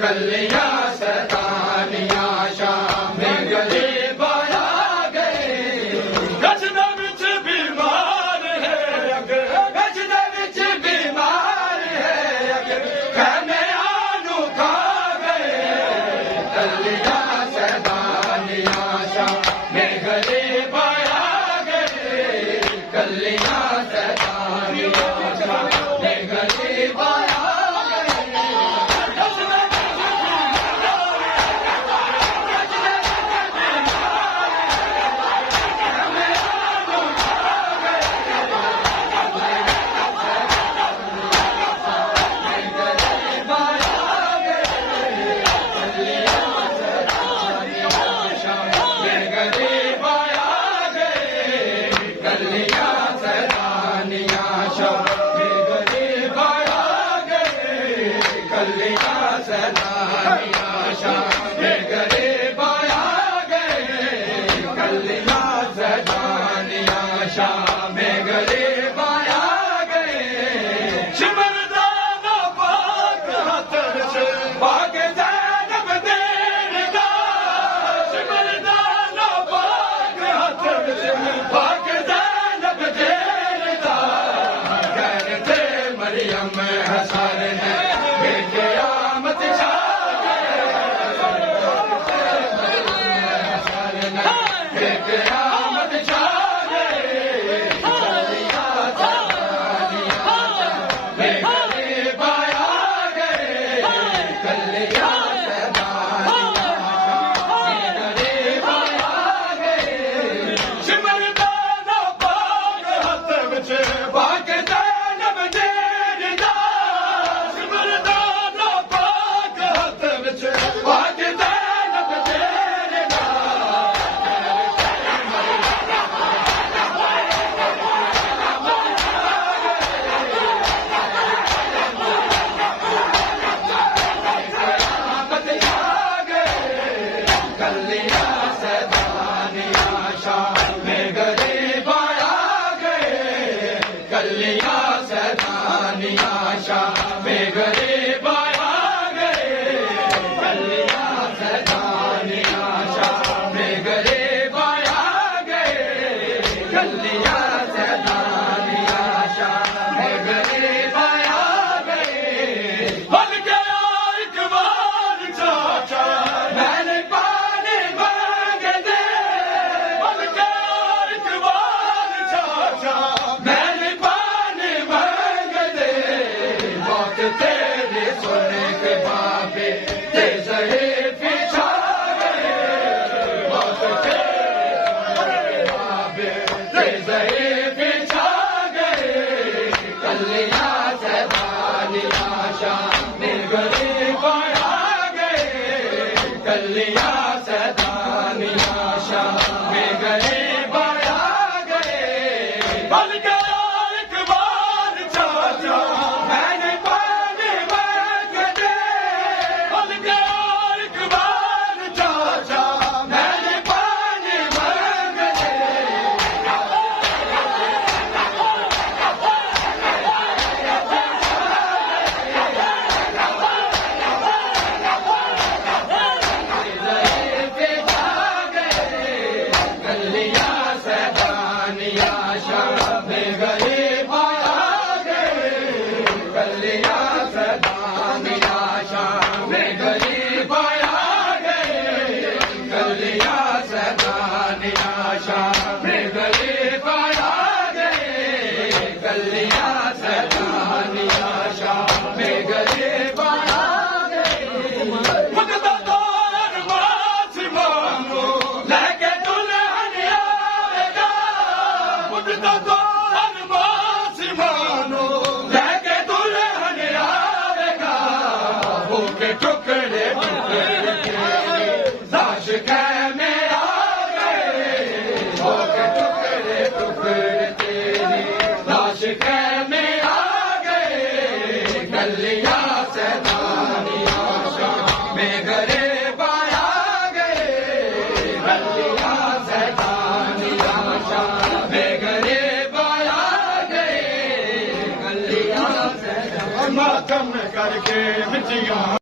कलियां सैतानियां शाम गरीब आ गए। गजदा विच बीमार है अगे, गजदा विच बीमार है अगे, कहने आनू खा गए। कलियां सैतानियां शाम गरीब आ गए। कलियां सैतानियां शाम गरीब आ गए। कलियां सैतानियां शाम गरीब आ गए। कलियां सैतानियां शाम गरीब आ गए। सिमरदा ना पाक हाथ विच पाक ज़ैनब देण दा। सिमरदा ना पाक हाथ विच पाक ज़ैनब देण दा। घर ते मरियम हसन है क़यामत छा गए। क़यामत छा गए। कलियां गरीब आ गए। कलियां गरीब आ गए। सिमरदा ना पाक हथ विच पाक ज़ैनब देण दा। सिमरदा ना पाक हथ विच पाक ज़ैनब देण दा। कलियां सैतानियां शाम गरीब आ गए। कलियां सैतानियां शाम गरीब आ गए। कलियां सैतानियां शाम गरीब आ गए। कलियां सैतानियां शाम गरीब आ गए। बन गया इकबाल चाचा मैंने पानी मांग दे। बन गया इकबाल चाचा मैंने पानी मांग दे। मौत तेरी सुन के बाबे ते सहे पीछा गए। मौत तेरी बाबे ते सहे पीछा गए। कलियां सैतानियां शाम गरीब आ गए। कलियां सैतानियां शाम गरीब आ गए। बन गया इकबाल चाचा मैंने पानी मांग दे। बन गया इकबाल चाचा मैंने पानी मांग दे। कलियां सैतानियां शाम गरीब आ गए। कलियां सैतानियां शाम गरीब आ गए। कलियां सैतानियां शाम गरीब आ गए। कलियां सैतानियां शाम गरीब आ गए। मुकदा दौर मासिमानो लेके दुल्हन आवेगा। मुकदा दौर मासिमानो लेके दुल्हन आवेगा। भूखे टुकड़े टुकड़े लाश कहने आ गए। भूखे टुकड़े टुकड़े तेरी लाश कहने आ गए। कलियां सैतानियां शाम गरीब आ गए। कलियां सैतानियां शाम गरीब आ गए। कलियां सैतानियां मातम करके मिट्टियां